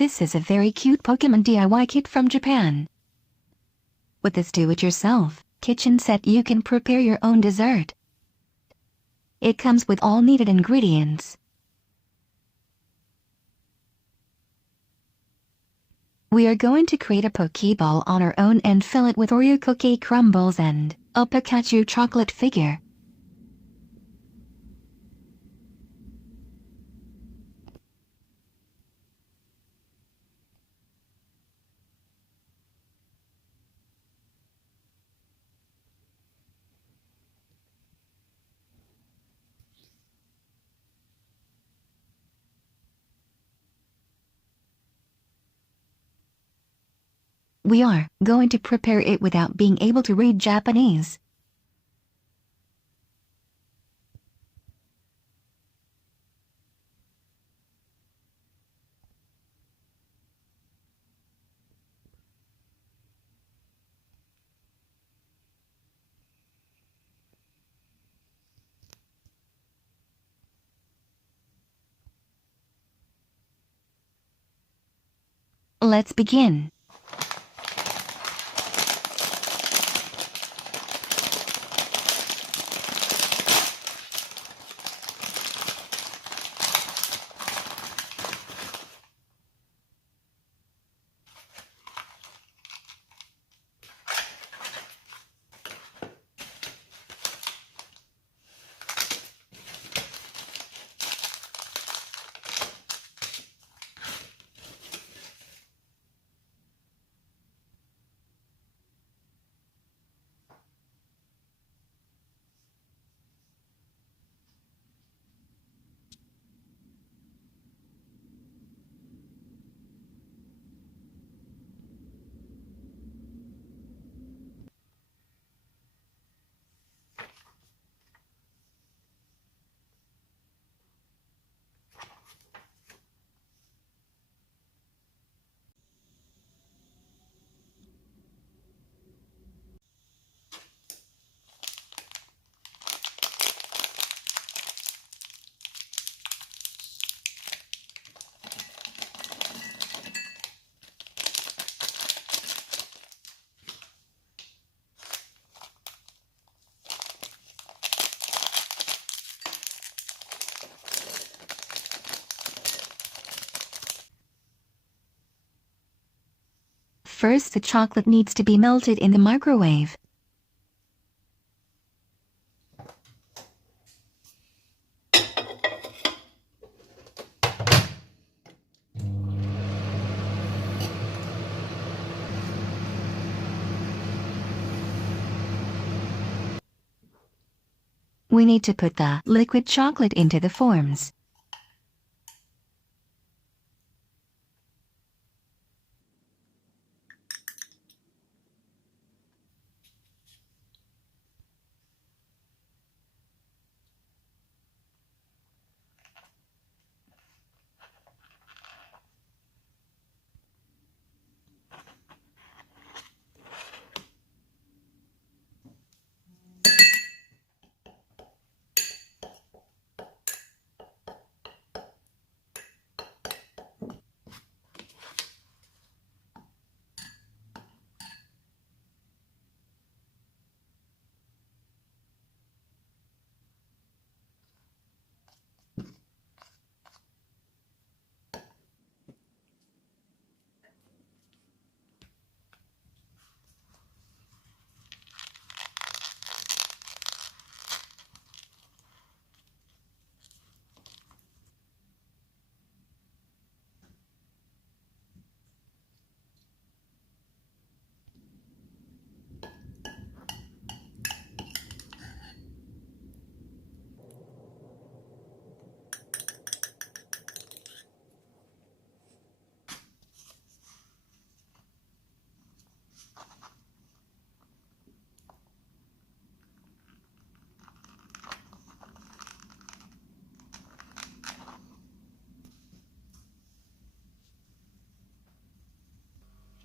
This is a very cute Pokemon DIY kit from Japan. With this do-it-yourself kitchen set you can prepare your own dessert. It comes with all needed ingredients. We are going to create a Pokeball on our own and fill it with Oreo Cookie crumbles and a Pikachu chocolate figure. We are going to prepare it without being able to read Japanese. Let's begin. First, the chocolate needs to be melted in the microwave. We need to put the liquid chocolate into the forms.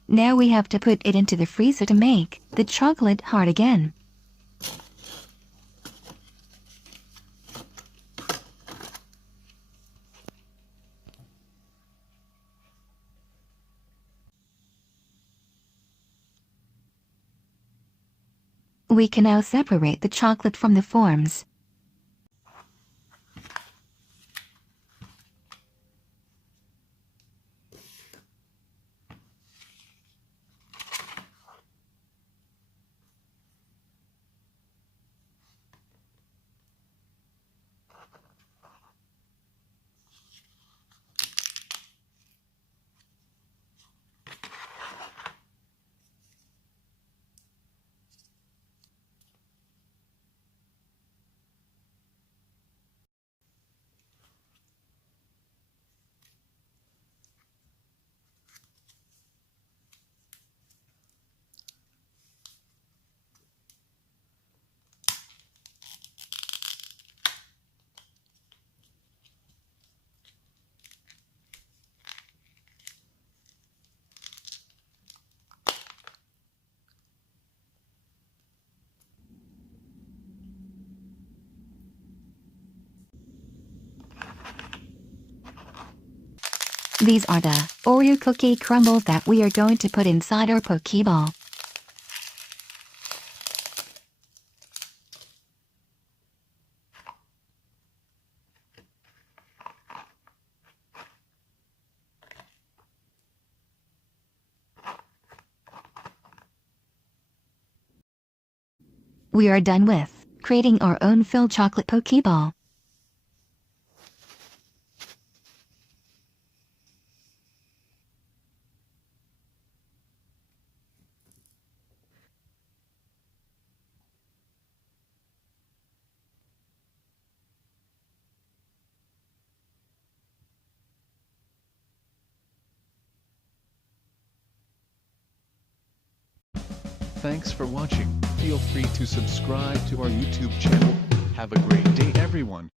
Now we have to put it into the freezer to make the chocolate hard again. We can now separate the chocolate from the forms. These are the Oreo cookie crumbles that we are going to put inside our Pokeball. We are done with creating our own filled chocolate Pokeball. Thanks for watching. Feel free to subscribe to our YouTube channel. Have a great day, everyone.